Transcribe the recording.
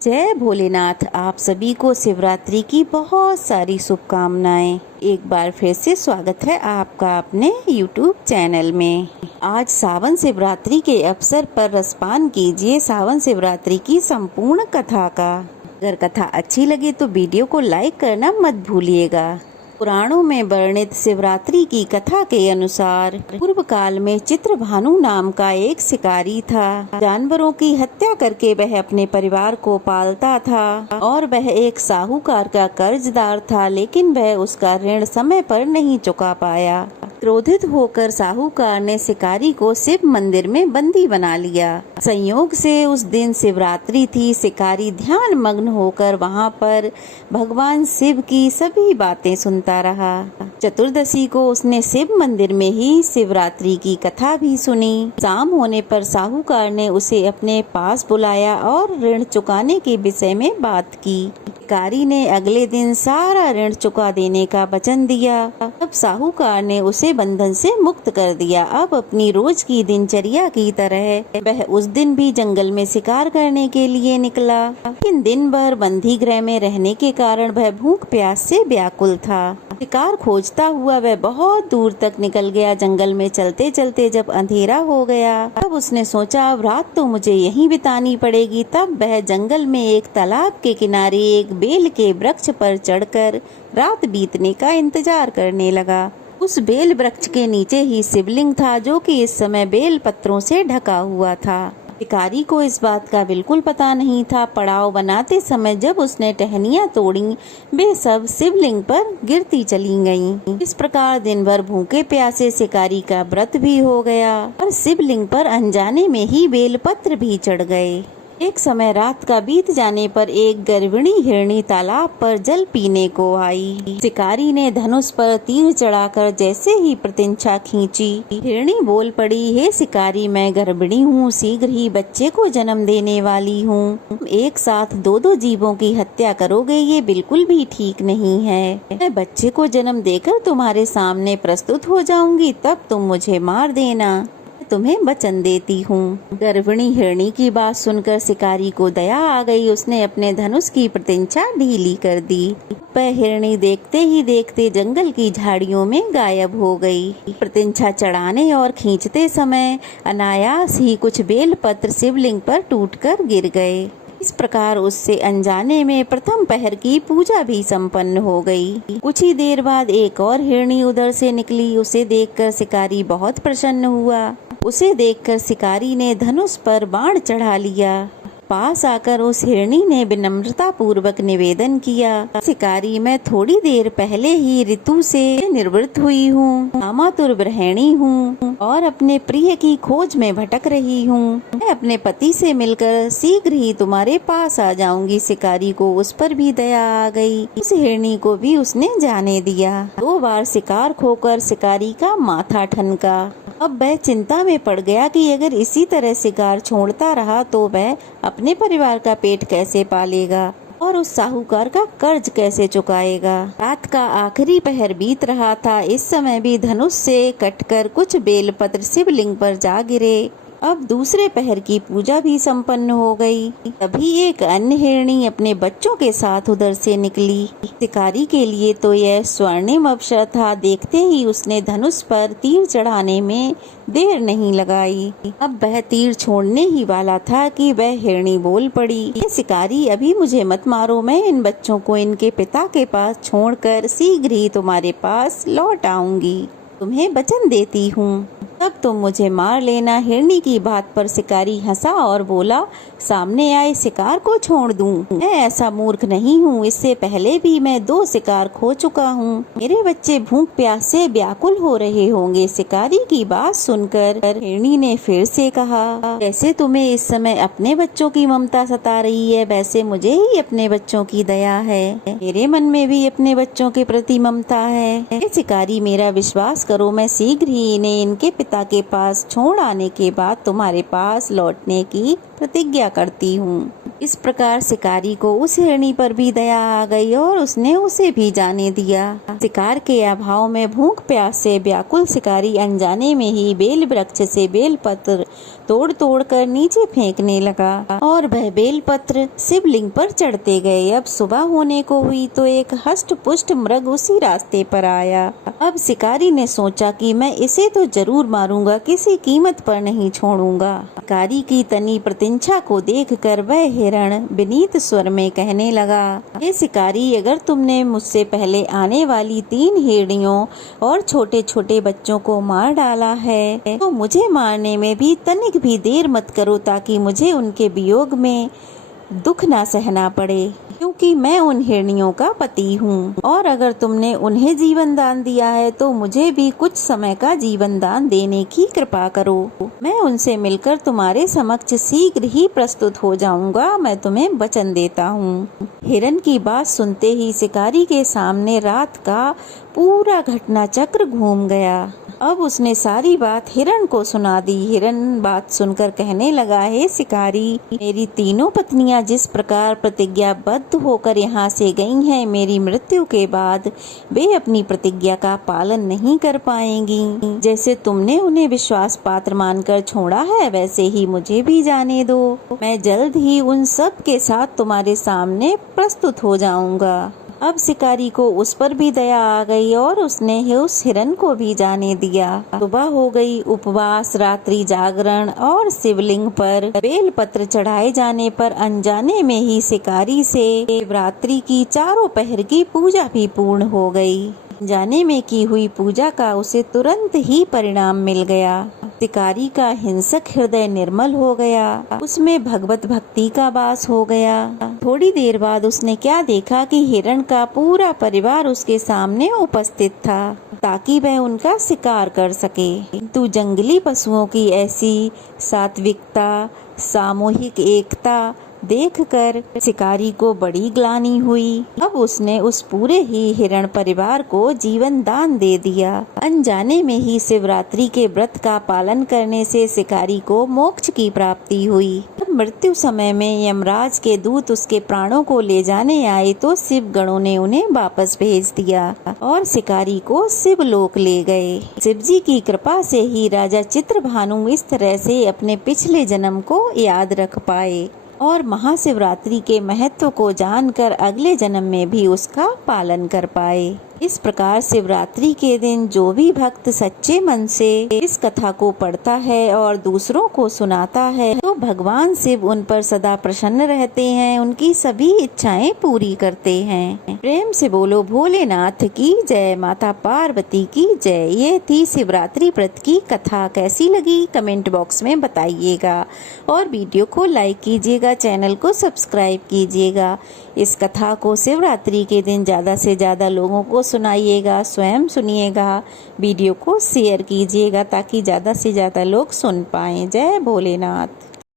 जय भोलेनाथ। आप सभी को शिवरात्रि की बहुत सारी शुभकामनाएं। एक बार फिर से स्वागत है आपका अपने YouTube चैनल में। आज सावन शिवरात्रि के अवसर पर रसपान कीजिए सावन शिवरात्रि की संपूर्ण कथा का। अगर कथा अच्छी लगे तो वीडियो को लाइक करना मत भूलिएगा। पुराणों में वर्णित शिवरात्रि की कथा के अनुसार पूर्व काल में चित्रभानु नाम का एक शिकारी था। जानवरों की हत्या करके वह अपने परिवार को पालता था और वह एक साहूकार का कर्जदार था, लेकिन वह उसका ऋण समय पर नहीं चुका पाया। क्रोधित होकर साहूकार ने शिकारी को शिव मंदिर में बंदी बना लिया। संयोग से उस दिन शिवरात्रि थी। शिकारी ध्यान मग्न होकर वहां पर भगवान शिव की सभी बातें सुनता रहा। चतुर्दशी को उसने शिव मंदिर में ही शिवरात्रि की कथा भी सुनी। शाम होने पर साहूकार ने उसे अपने पास बुलाया और ऋण चुकाने के विषय में बात की। शिकारी ने अगले दिन सारा ऋण चुका देने का वचन दिया। अब साहूकार ने उसे बंधन से मुक्त कर दिया। अब अपनी रोज की दिनचर्या की तरह वह उस दिन भी जंगल में शिकार करने के लिए निकला। लेकिन दिन भर बंदी गृह में रहने के कारण वह भूख प्यास से व्याकुल था। शिकार खोजता हुआ वह बहुत दूर तक निकल गया। जंगल में चलते चलते जब अंधेरा हो गया तब उसने सोचा अब रात तो मुझे यहीं बितानी पड़ेगी। तब वह जंगल में एक तालाब के किनारे एक बेल के वृक्ष पर चढ़कर रात बीतने का इंतजार करने लगा। उस बेल वृक्ष के नीचे ही शिवलिंग था, जो कि इस समय बेल पत्रों से ढका हुआ था। शिकारी को इस बात का बिल्कुल पता नहीं था। पड़ाव बनाते समय जब उसने टहनियां तोड़ी वे सब शिवलिंग पर गिरती चली गईं। इस प्रकार दिन भर भूखे प्यासे शिकारी का व्रत भी हो गया और शिवलिंग पर अनजाने में ही बेलपत्र भी चढ़ गए। एक समय रात का बीत जाने पर एक गर्भिणी हिरणी तालाब पर जल पीने को आई। शिकारी ने धनुष पर तीर चढ़ाकर जैसे ही प्रतिंछा खींची, हिरणी बोल पड़ी, हे शिकारी, मैं गर्भिणी हूँ, शीघ्र ही बच्चे को जन्म देने वाली हूँ। तुम एक साथ दो दो जीवों की हत्या करोगे, ये बिल्कुल भी ठीक नहीं है। मैं बच्चे को जन्म देकर तुम्हारे सामने प्रस्तुत हो जाऊंगी, तब तुम मुझे मार देना। तुम्हें वचन देती हूँ। गर्भिणी हिरणी की बात सुनकर शिकारी को दया आ गई। उसने अपने धनुष की प्रतिंछा ढीली कर दी। वह हिरणी देखते ही देखते जंगल की झाड़ियों में गायब हो गई। प्रतिंछा चढ़ाने और खींचते समय अनायास ही कुछ बेलपत्र शिवलिंग पर टूटकर गिर गए। इस प्रकार उससे अनजाने में प्रथम पहर की पूजा भी संपन्न हो गई। कुछ ही देर बाद एक और हिरणी उधर से निकली। उसे देखकर शिकारी बहुत प्रसन्न हुआ। उसे देखकर शिकारी ने धनुष पर बाण चढ़ा लिया। पास आकर उस हिरणी ने विनम्रता पूर्वक निवेदन किया, शिकारी, मैं थोड़ी देर पहले ही ऋतु से निवृत्त हुई हूँ, कामातुर गृहिणी हूँ और अपने प्रिय की खोज में भटक रही हूँ। मैं अपने पति से मिलकर शीघ्र ही तुम्हारे पास आ जाऊंगी। शिकारी को उस पर भी दया आ गई। उस हिरणी को भी उसने जाने दिया। 2 बार शिकार खोकर शिकारी का माथा ठनका। अब वह चिंता में पड़ गया कि अगर इसी तरह शिकार छोड़ता रहा तो वह अपने परिवार का पेट कैसे पालेगा और उस साहूकार का कर्ज कैसे चुकाएगा। रात का आखिरी पहर बीत रहा था। इस समय भी धनुष से कटकर कुछ बेलपत्र शिवलिंग पर जा गिरे। अब दूसरे पहर की पूजा भी संपन्न हो गई। तभी एक अन्य हिरणी अपने बच्चों के साथ उधर से निकली। शिकारी के लिए तो यह स्वर्णिम अवसर था। देखते ही उसने धनुष पर तीर चढ़ाने में देर नहीं लगाई। अब वह तीर छोड़ने ही वाला था कि वह हिरणी बोल पड़ी, ये शिकारी, अभी मुझे मत मारो। मैं इन बच्चों को इनके पिता के पास छोड़कर शीघ्र ही तुम्हारे पास लौट आऊंगी। तुम्हें वचन देती हूँ, तब तुम मुझे मार लेना। हिरणी की बात पर शिकारी हंसा और बोला, सामने आए शिकार को छोड़ दूं? मैं ऐसा मूर्ख नहीं हूँ। इससे पहले भी मैं 2 शिकार खो चुका हूँ। मेरे बच्चे भूख प्यास से व्याकुल हो रहे होंगे। शिकारी की बात सुनकर हिरणी ने फिर से कहा, जैसे तुम्हें इस समय अपने बच्चों की ममता सता रही है, वैसे मुझे ही अपने बच्चों की दया है। मेरे मन में भी अपने बच्चों के प्रति ममता है। शिकारी, मेरा विश्वास करो, मैं शीघ्र ही इन्हें इनके पिता के पास छोड़ आने के बाद तुम्हारे पास लौटने की प्रतिज्ञा करती हूँ। इस प्रकार शिकारी को उस हिरणी पर भी दया आ गई और उसने उसे भी जाने दिया। शिकार के अभाव में भूख प्यास से व्याकुल शिकारी अनजाने में ही बेल वृक्ष से बेल पत्र तोड़ तोड़ कर नीचे फेंकने लगा और वह बेलपत्र शिवलिंग पर चढ़ते गए। अब सुबह होने को हुई तो एक हष्ट पुष्ट मृग उसी रास्ते पर आया। अब शिकारी ने सोचा कि मैं इसे तो जरूर मारूंगा, किसी कीमत पर नहीं छोड़ूंगा। शिकारी की तनी प्रतीक्षा को देखकर वह हिरण विनीत स्वर में कहने लगा, हे शिकारी, अगर तुमने मुझसे पहले आने वाली 3 हिरणियों और छोटे छोटे बच्चों को मार डाला है तो मुझे मारने में भी तनिक भी देर मत करो, ताकि मुझे उनके वियोग में दुख ना सहना पड़े, क्योंकि मैं उन हिरणियों का पति हूँ। और अगर तुमने उन्हें जीवन दान दिया है तो मुझे भी कुछ समय का जीवन दान देने की कृपा करो। मैं उनसे मिलकर तुम्हारे समक्ष शीघ्र ही प्रस्तुत हो जाऊंगा, मैं तुम्हें वचन देता हूँ। हिरण की बात सुनते ही शिकारी के सामने रात का पूरा घटना चक्र घूम गया। अब उसने सारी बात हिरण को सुना दी। हिरण बात सुनकर कहने लगा, हे शिकारी, मेरी तीनों पत्नियां जिस प्रकार प्रतिज्ञाबद्ध होकर यहाँ से गई हैं, मेरी मृत्यु के बाद वे अपनी प्रतिज्ञा का पालन नहीं कर पाएंगी। जैसे तुमने उन्हें विश्वास पात्र मानकर छोड़ा है, वैसे ही मुझे भी जाने दो। मैं जल्द ही उन सब के साथ तुम्हारे सामने प्रस्तुत हो जाऊंगा। अब शिकारी को उस पर भी दया आ गई और उसने उस हिरण को भी जाने दिया। सुबह हो गई। उपवास, रात्रि जागरण और शिवलिंग पर बेलपत्र चढ़ाए जाने पर अनजाने में ही शिकारी से शिवरात्रि की चारों पहर की पूजा भी पूर्ण हो गई। जाने में की हुई पूजा का उसे तुरंत ही परिणाम मिल गया। शिकारी का हिंसक हृदय निर्मल हो गया, उसमें भगवत भक्ति का वास हो गया। थोड़ी देर बाद उसने क्या देखा कि हिरण का पूरा परिवार उसके सामने उपस्थित था, ताकि वह उनका शिकार कर सके। किंतु जंगली पशुओं की ऐसी सात्विकता, सामूहिक एकता देखकर शिकारी को बड़ी ग्लानि हुई। अब उसने उस पूरे ही हिरण परिवार को जीवन दान दे दिया। अनजाने में ही शिवरात्रि के व्रत का पालन करने से शिकारी को मोक्ष की प्राप्ति हुई। जब मृत्यु समय में यमराज के दूत उसके प्राणों को ले जाने आए तो शिव गणों ने उन्हें वापस भेज दिया और शिकारी को शिवलोक ले गए। शिव जी की कृपा से ही राजा चित्रभानु इस तरह से अपने पिछले जन्म को याद रख पाए और महाशिवरात्रि के महत्व को जानकर अगले जन्म में भी उसका पालन कर पाए। इस प्रकार शिवरात्रि के दिन जो भी भक्त सच्चे मन से इस कथा को पढ़ता है और दूसरों को सुनाता है तो भगवान शिव उन पर सदा प्रसन्न रहते हैं, उनकी सभी इच्छाएं पूरी करते हैं। प्रेम से बोलो भोलेनाथ की जय, माता पार्वती की जय। ये थी शिवरात्रि व्रत की कथा। कैसी लगी कमेंट बॉक्स में बताइएगा और वीडियो को लाइक कीजिएगा, चैनल को सब्सक्राइब कीजिएगा। इस कथा को शिवरात्रि के दिन ज़्यादा से ज़्यादा लोगों को सुनाइएगा, स्वयं सुनिएगा, वीडियो को शेयर कीजिएगा ताकि ज़्यादा से ज़्यादा लोग सुन पाएं। जय भोलेनाथ।